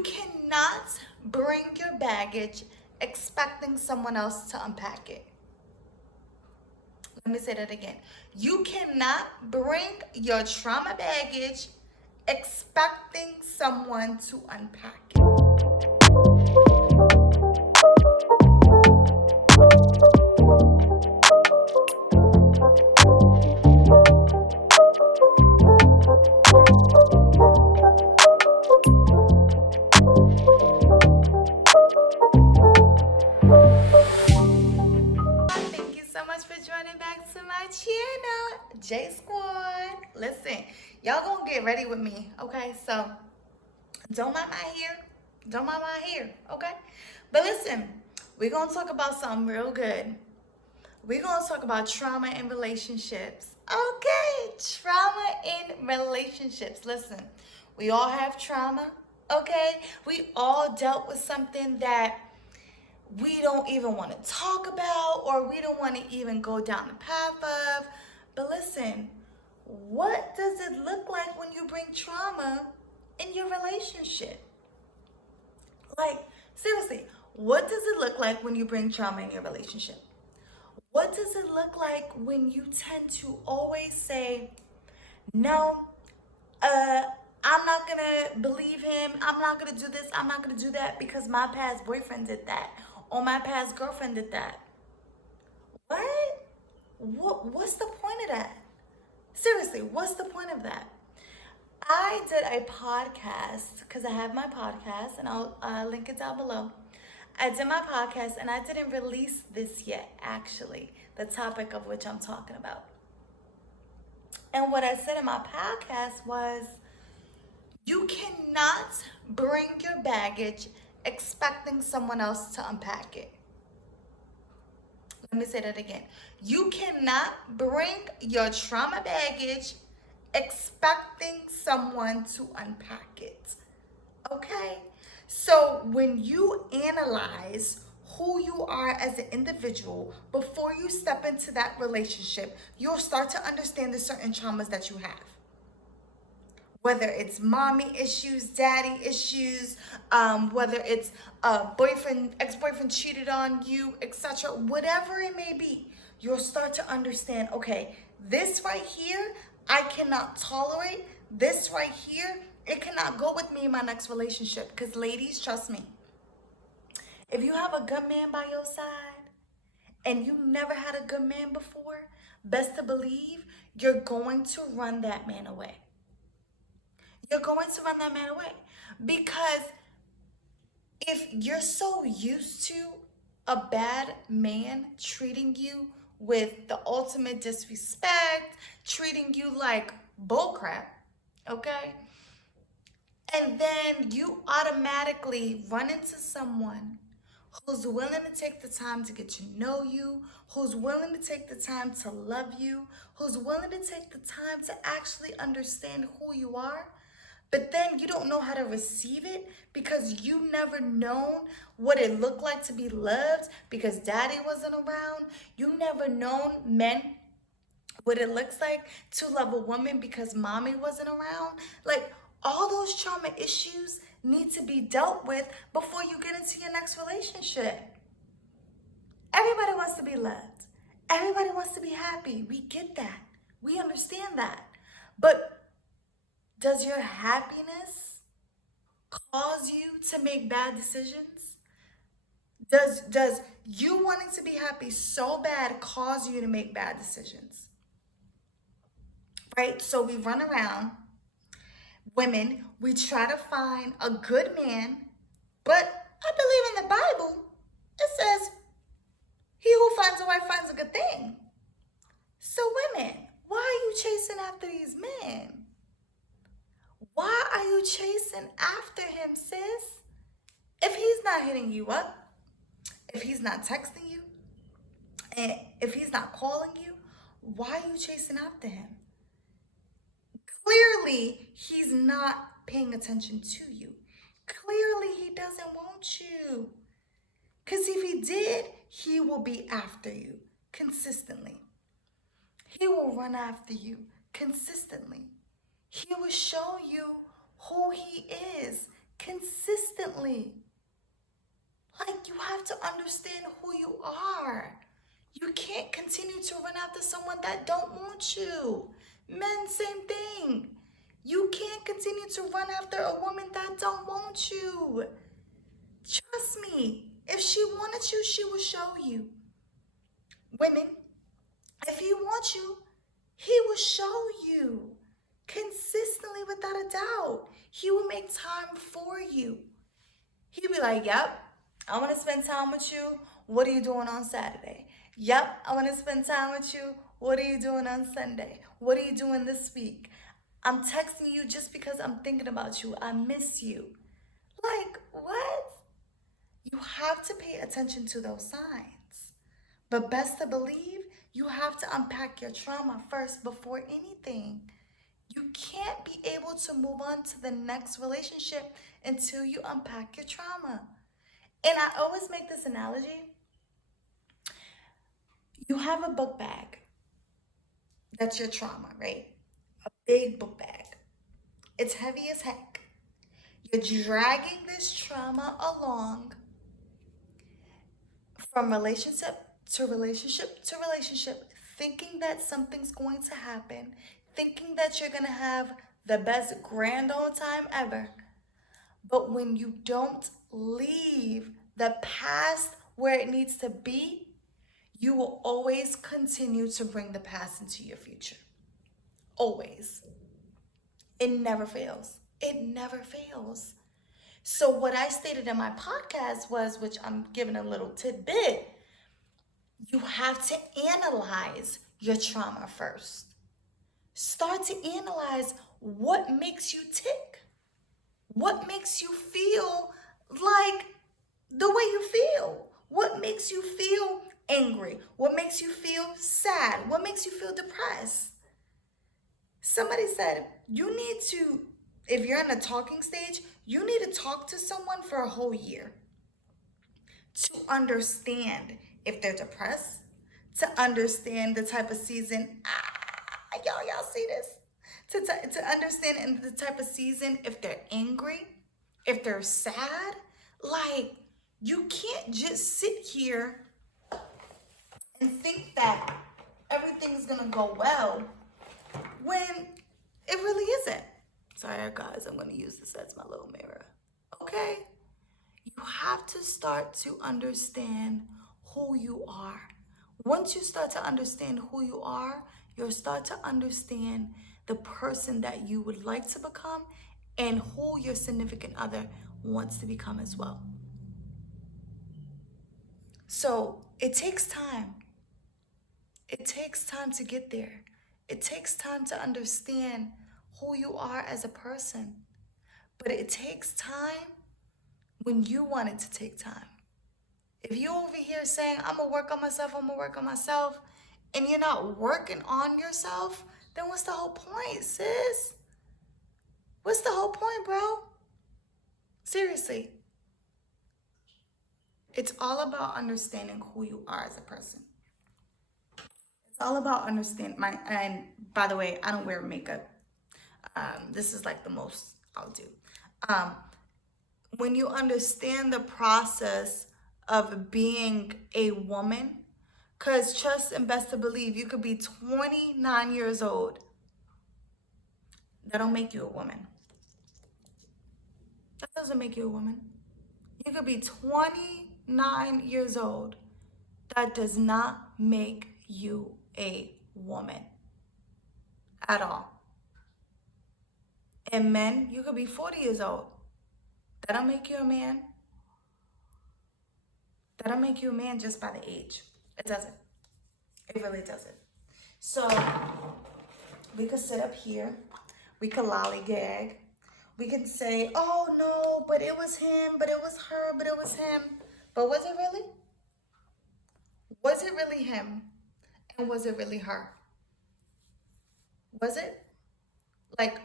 You cannot bring your baggage expecting someone else to unpack it. Let me say that again. You cannot bring your trauma baggage expecting someone to unpack it. Thank you so much for joining back to my channel, J Squad. Listen, y'all gonna get ready with me, okay? So don't mind my hair, don't mind my hair, okay? But listen, we're gonna talk about something real good. We're gonna talk about trauma in relationships. Okay, trauma in relationships. Listen, we all have trauma, okay? We all dealt with something that we don't even want to talk about or we don't want to even go down the path of. But listen, what does it look like when you bring trauma in your relationship? Like, seriously, what does it look like when you bring trauma in your relationship? What does it look like when you tend to always say, no, I'm not gonna believe him. I'm not gonna do this. I'm not gonna do that because my past boyfriend did that or my past girlfriend did that. What's the point of that? Seriously, what's the point of that? I did a podcast because I have my podcast and I'll link it down below. I did my podcast and I didn't release this yet, actually, the topic of which I'm talking about. And what I said in my podcast was, you cannot bring your baggage expecting someone else to unpack it. Let me say that again. You cannot bring your trauma baggage expecting someone to unpack it. Okay? So when you analyze who you are as an individual before you step into that relationship, you'll start to understand the certain traumas that you have. Whether it's mommy issues, daddy issues, whether it's boyfriend, ex-boyfriend cheated on you, etc., whatever it may be, you'll start to understand, okay, this right here, I cannot tolerate. This right here, it cannot go with me in my next relationship. Because ladies, trust me, if you have a good man by your side and you never had a good man before, best to believe you're going to run that man away. You're going to run that man away. Because if you're so used to a bad man treating you with the ultimate disrespect, treating you like bullcrap, okay? And then you automatically run into someone who's willing to take the time to get to know you, who's willing to take the time to love you, who's willing to take the time to actually understand who you are. But then you don't know how to receive it because you never known what it looked like to be loved because daddy wasn't around. You never known men what it looks like to love a woman because mommy wasn't around. Like, all those trauma issues need to be dealt with before you get into your next relationship. Everybody wants to be loved. Everybody wants to be happy. We get that. We understand that. But does your happiness cause you to make bad decisions? Does you wanting to be happy so bad cause you to make bad decisions? Right? So we run around, women, we try to find a good man, but I believe in the Bible, it says, he who finds a wife finds a good thing. So women, why are you chasing after these men? Why are you chasing after him, sis? If he's not hitting you up, if he's not texting you, and if he's not calling you, why are you chasing after him? Clearly, he's not paying attention to you. Clearly, he doesn't want you. Because if he did, he will be after you consistently. He will run after you consistently. He will show you who he is consistently. Like, you have to understand who you are. You can't continue to run after someone that don't want you. Men, same thing. You can't continue to run after a woman that don't want you. Trust me, if she wanted you, she will show you. Women, if he wants you, he will show you consistently without a doubt. He will make time for you. He'll be like, yep, I want to spend time with you. What are you doing on Saturday? Yep, I want to spend time with you. What are you doing on Sunday? What are you doing this week? I'm texting you just because I'm thinking about you. I miss you. Like, what? You have to pay attention to those signs. But best to believe, you have to unpack your trauma first before anything. You can't be able to move on to the next relationship until you unpack your trauma. And I always make this analogy. You have a book bag. That's your trauma, right? A big book bag. It's heavy as heck. You're dragging this trauma along from relationship to relationship to relationship, thinking that something's going to happen, thinking that you're going to have the best grand old time ever. But when you don't leave the past where it needs to be, you will always continue to bring the past into your future. Always. It never fails. It never fails. So what I stated in my podcast was, which I'm giving a little tidbit, you have to analyze your trauma first. Start to analyze what makes you tick. What makes you feel like the way you feel? What makes you feel angry? What makes you feel sad? What makes you feel depressed? Somebody said you need to, if you're in a talking stage, you need to talk to someone for a whole year to understand if they're depressed, to understand the type of season, y'all see this? To understand in the type of season if they're angry, if they're sad. Like, you can't just sit here and think that everything's gonna go well when it really isn't. Sorry guys, I'm gonna use this as my little mirror. Okay? You have to start to understand who you are. Once you start to understand who you are, you'll start to understand the person that you would like to become and who your significant other wants to become as well. So it takes time. It takes time to get there. It takes time to understand who you are as a person. But it takes time when you want it to take time. If you're over here saying, I'm gonna work on myself, and you're not working on yourself, then what's the whole point, sis? What's the whole point, bro? Seriously. It's all about understanding who you are as a person. It's all about understanding and by the way, I don't wear makeup. This is like the most I'll do. When you understand the process of being a woman, because trust and best to believe, you could be 29 years old. That don't make you a woman. That doesn't make you a woman. You could be 29 years old. That does not make you a woman at all. And men, you could be 40 years old. That don't make you a man. That don't make you a man just by the age. It doesn't. It really doesn't. So we could sit up here. We could lollygag. We can say, oh no, but it was him, but it was her, but it was him. But was it really? Was it really him? And was it really her? Was it? Like,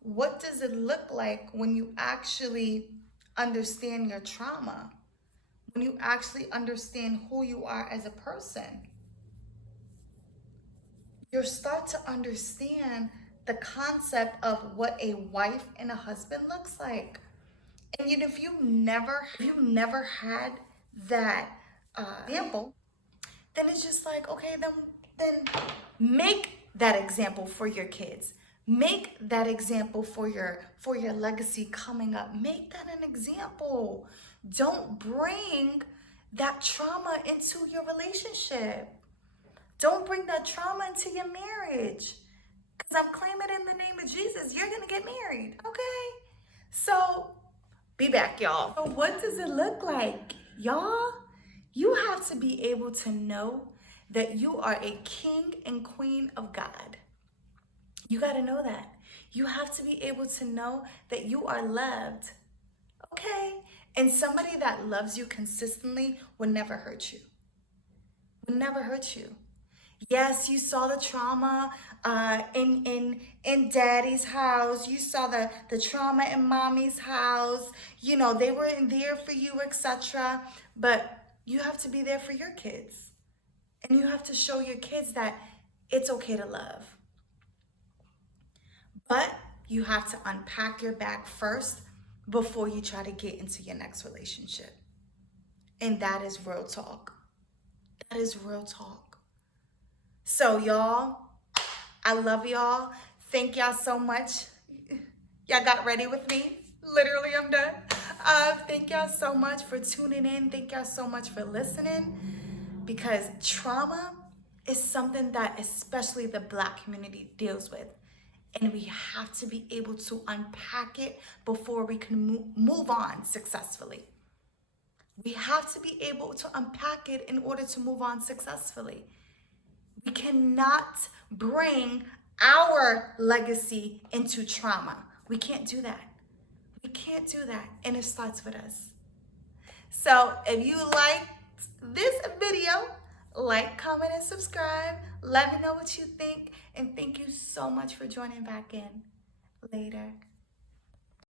what does it look like when you actually understand your trauma? When you actually understand who you are as a person? You start to understand the concept of what a wife and a husband looks like. And you know, if you never had that example, then it's just like, okay, then make that example for your kids. Make that example for your legacy coming up. Make that an example. Don't bring that trauma into your relationship. Don't bring that trauma into your marriage. Because I'm claiming in the name of Jesus, you're going to get married. Okay? So be back, y'all. So what does it look like? Y'all, you have to be able to know that you are a king and queen of God. You got to know that. You have to be able to know that you are loved. Okay? And somebody that loves you consistently will never hurt you. Will never hurt you. Yes, you saw the trauma in daddy's house. You saw the trauma in mommy's house. You know, they were in there for you, etc. But you have to be there for your kids. And you have to show your kids that it's okay to love. But you have to unpack your bag first before you try to get into your next relationship. And that is real talk. That is real talk. So y'all, I love y'all. Thank y'all so much. Y'all got ready with me. Literally, I'm done. Thank y'all so much for tuning in. Thank y'all so much for listening, because trauma is something that especially the Black community deals with. And we have to be able to unpack it before we can move on successfully. We have to be able to unpack it in order to move on successfully. We cannot bring our legacy into trauma. We can't do that. We can't do that. And it starts with us. So if you liked this video, like, comment, and subscribe. Let me know what you think. And thank you so much for joining back in. Later.